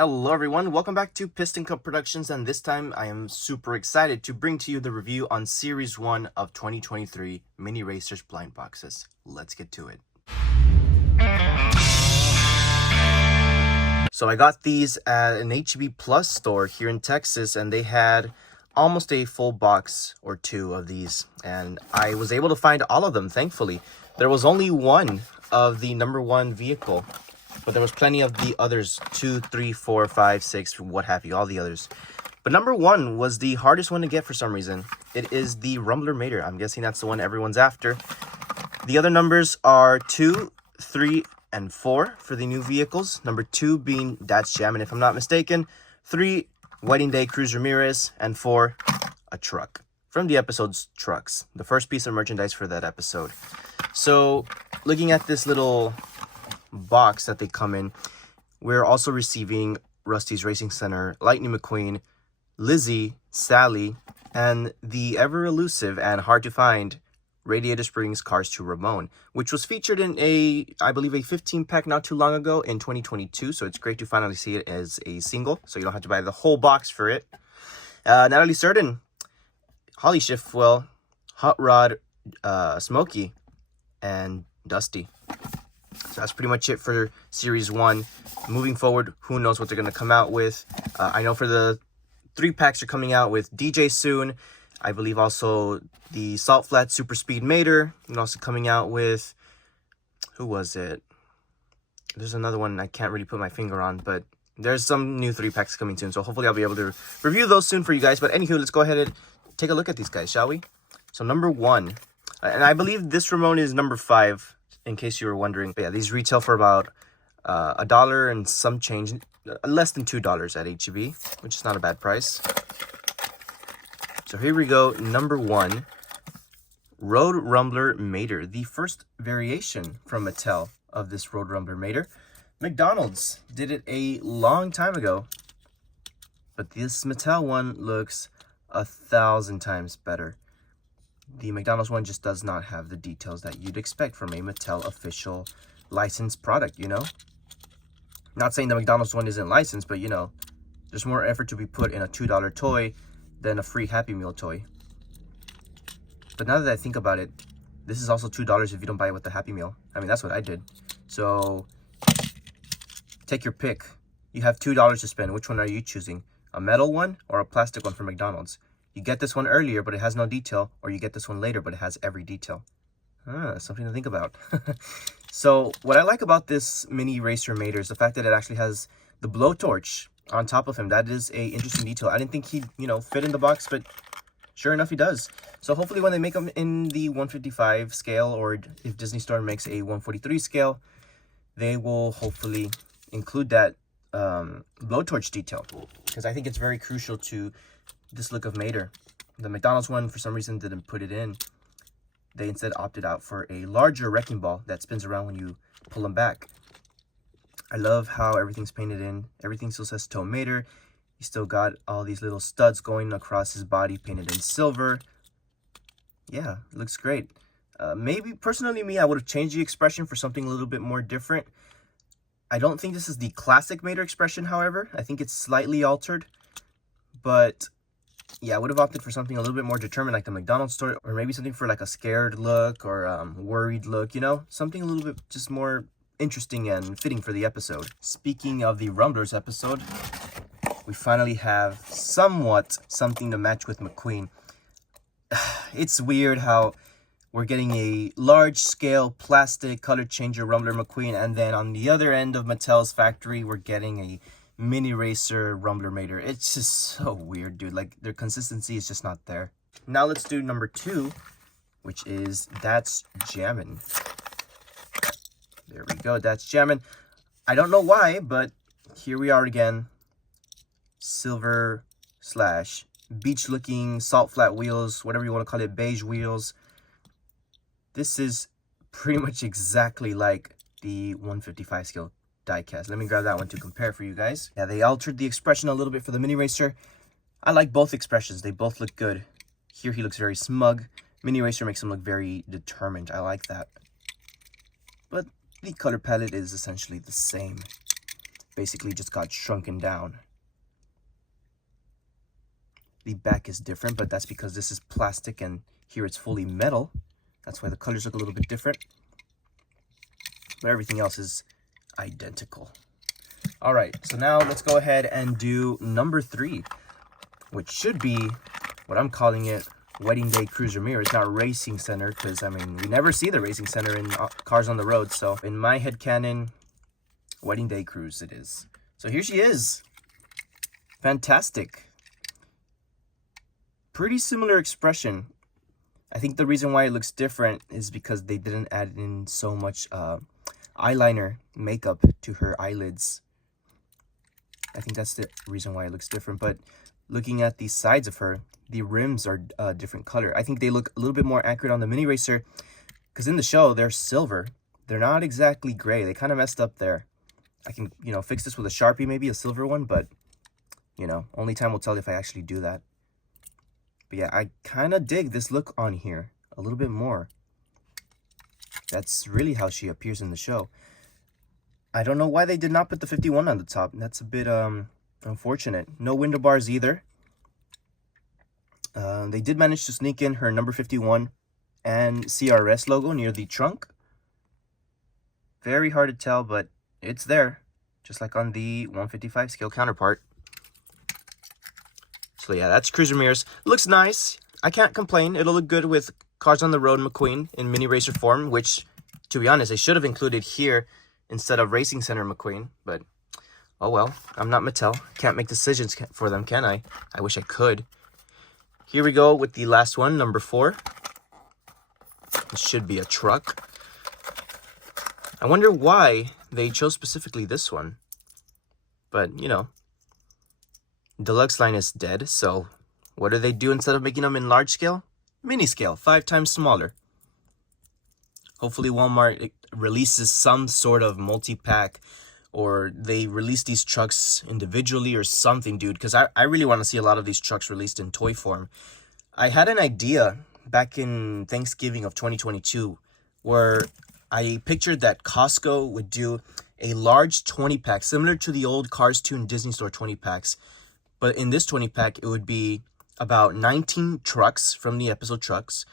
Hello everyone, welcome back to Piston Cup Productions, and this time I am super excited to bring to you the review on Series 1 of 2023 Mini Racers Blind Boxes. Let's get to it. So I got these at an HEB Plus store here in Texas, and they had almost a full box or two of these, and I was able to find all of them, thankfully. There was only one of the number one vehicle, but there was plenty of the others, 2, 3, 4, 5, 6, what have you, all the others. But number one was the hardest one to get for some reason. It is the Rumbler Mater. I'm guessing that's the one everyone's after. The other numbers are 2, 3, and 4 for the new vehicles. Number 2 being That's Jammin', if I'm not mistaken. 3, Wedding Day Cruz Ramirez. And 4, a truck. From the episode's Trucks. The first piece of merchandise for that episode. So, looking at this little box that they come in, we're also receiving Rusty's Racing Center, Lightning McQueen, Lizzie, Sally, and the ever elusive and hard to find Radiator Springs Cars 2 Ramon, which was featured in I believe a 15-pack not too long ago in 2022, so it's great to finally see it as a single, so you don't have to buy the whole box for it. Natalie Certain, Holly Schiffwell, Hot Rod, Smokey, and Dusty. So that's pretty much it for Series 1. Moving forward, who knows what they're going to come out with. I know for the 3 packs are coming out with DJ soon. I believe also the Salt Flat Super Speed Mater. And also coming out with, who was it? There's another one I can't really put my finger on, but there's some new 3 packs coming soon. So hopefully I'll be able to review those soon for you guys. But anywho, let's go ahead and take a look at these guys, shall we? So number 1, and I believe this Ramon is number 5. In case you were wondering. But yeah, these retail for about $1 and some change, less than $2 at HEB, which is not a bad price. So here we go, number 1, Road Rumbler Mater, the first variation from Mattel of this Road Rumbler Mater. McDonald's did it a long time ago, but this Mattel one looks 1,000 times better. The McDonald's one just does not have the details that you'd expect from a Mattel official licensed product, you know? Not saying the McDonald's one isn't licensed, but, you know, there's more effort to be put in a $2 toy than a free Happy Meal toy. But now that I think about it, this is also $2 if you don't buy it with the Happy Meal. I mean, that's what I did. So, take your pick. You have $2 to spend. Which one are you choosing? A metal one or a plastic one from McDonald's? You get this one earlier, but it has no detail, or you get this one later, but it has every detail. Something to think about. So, what I like about this Mini Racer Mater is the fact that it actually has the blowtorch on top of him. That is a interesting detail. I didn't think he'd, fit in the box, but sure enough, he does. So, hopefully when they make them in the 155 scale, or if Disney Store makes a 143 scale, they will hopefully include that blowtorch detail, because I think it's very crucial to this look of Mater. The McDonald's one, for some reason, didn't put it in. They instead opted out for a larger wrecking ball that spins around when you pull them back. I love how everything's painted in. Everything still says Tow Mater. He still got all these little studs going across his body, painted in silver. Yeah, it looks great. Maybe, personally me, I would have changed the expression for something a little bit more different. I don't think this is the classic Mater expression, however. I think it's slightly altered. But yeah, I would have opted for something a little bit more determined, like the McDonald's store, or maybe something for like a scared look or worried look, something a little bit just more interesting and fitting for the episode. Speaking of the Rumblers episode, we finally have somewhat something to match with McQueen. It's weird how we're getting a large-scale plastic color changer Rumbler McQueen, and then on the other end of Mattel's factory, we're getting a Mini Racer Rumbler Mater. It's just so weird, dude. Like, their consistency is just not there. Now let's do number 2, which is That's Jammin'. There we go, That's Jammin'. I don't know why, but here we are again. Silver / beach-looking salt flat wheels, whatever you want to call it, beige wheels. This is pretty much exactly like the 155 scale diecast. Let me grab that one to compare for you guys. Yeah, they altered the expression a little bit for the Mini Racer. I like both expressions. They both look good. Here he looks very smug. Mini Racer makes him look very determined. I like that. But the color palette is essentially the same. basically just got shrunken down. The back is different, but that's because this is plastic and here it's fully metal. That's why the colors look a little bit different. But everything else is identical. All right, so now let's go ahead and do number 3, which should be what I'm calling it, Wedding Day Cruz Ramirez, not Racing Center, because, I mean, we never see the Racing Center in Cars on the Road. So in my headcanon, Wedding Day Cruz it is. So here she is. Fantastic. Pretty similar expression. I think the reason why it looks different is because they didn't add in so much eyeliner makeup to her eyelids. I think that's the reason why it looks different. But looking at the sides of her, the rims are a different color. I think they look a little bit more accurate on the mini racer, because in the show they're silver. They're not exactly gray. They kind of messed up there. I can, you know, fix this with a Sharpie, maybe a silver one, but, you know, only time will tell if I actually do that. But yeah, I kind of dig this look on here a little bit more. That's really how she appears in the show. I don't know why they did not put the 51 on the top. That's a bit unfortunate. No window bars either. They did manage to sneak in her number 51 and CRS logo near the trunk. Very hard to tell, but it's there, just like on the 155 scale counterpart. So yeah, that's Cruz Ramirez. Looks nice. I can't complain. It'll look good with Cars on the Road McQueen in mini racer form, which, to be honest, they should have included here instead of Racing Center McQueen. But, oh well, I'm not Mattel. Can't make decisions for them, can I? I wish I could. Here we go with the last one, number 4. It should be a truck. I wonder why they chose specifically this one. But, you know, Deluxe line is dead, so what do they do instead of making them in large scale? Mini scale, 5 times smaller. Hopefully Walmart releases some sort of multi-pack, or they release these trucks individually or something, dude, because I really want to see a lot of these trucks released in toy form. I had an idea back in Thanksgiving of 2022 where I pictured that Costco would do a large 20-pack, similar to the old Cars 2 and Disney Store 20-packs. But in this 20-pack, it would be about 19 trucks from the episode Trucks.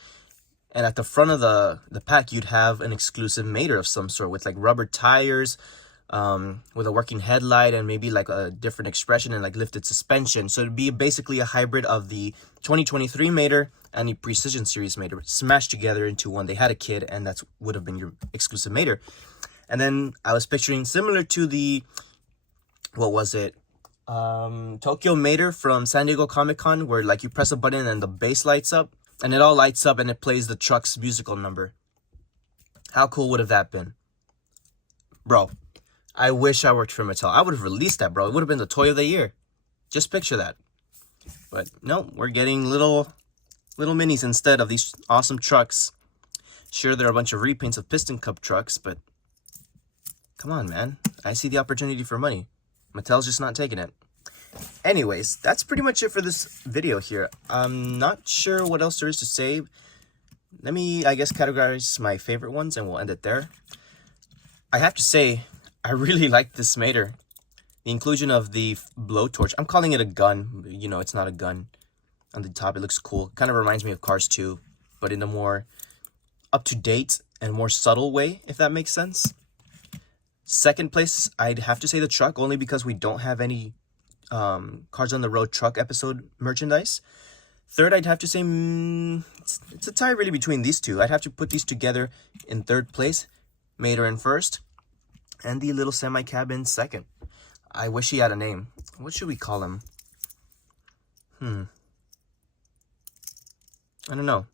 And at the front of the pack, you'd have an exclusive Mater of some sort with like rubber tires, with a working headlight and maybe like a different expression and like lifted suspension. So it'd be basically a hybrid of the 2023 Mater and the Precision Series Mater smashed together into one. They had a kid, and that would have been your exclusive Mater. And then I was picturing similar to the, what was it? Tokyo Mater from San Diego Comic-Con, where like you press a button and the bass lights up, and it all lights up and it plays the truck's musical number. How cool would have that been? Bro, I wish I worked for Mattel. I would have released that, bro. It would have been the toy of the year. Just picture that. But no, we're getting little minis instead of these awesome trucks. Sure, there are a bunch of repaints of Piston Cup trucks, but come on, man. I see the opportunity for money. Mattel's just not taking it. Anyways, that's pretty much it for this video here. I'm not sure what else there is to say. Let me, I guess, categorize my favorite ones, and we'll end it there. I have to say, I really like this Mater. The inclusion of the blowtorch. I'm calling it a gun. You know, it's not a gun. On the top, it looks cool. Kind of reminds me of Cars 2, but in a more up-to-date and more subtle way, if that makes sense. Second place, I'd have to say the truck, only because we don't have any Cars on the Road truck episode merchandise. Third, I'd have to say it's a tie really between these two. I'd have to put these together in third place, Mater in first, and the little semi-cab in second. I wish he had a name. What should we call him? I don't know.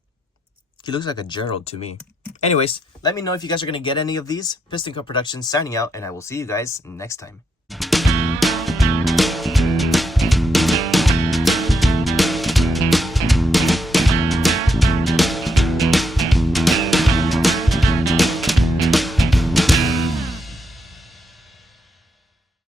He looks like a Gerald to me. Anyways, let me know if you guys are going to get any of these. Piston Cup Productions signing out, and I will see you guys next time.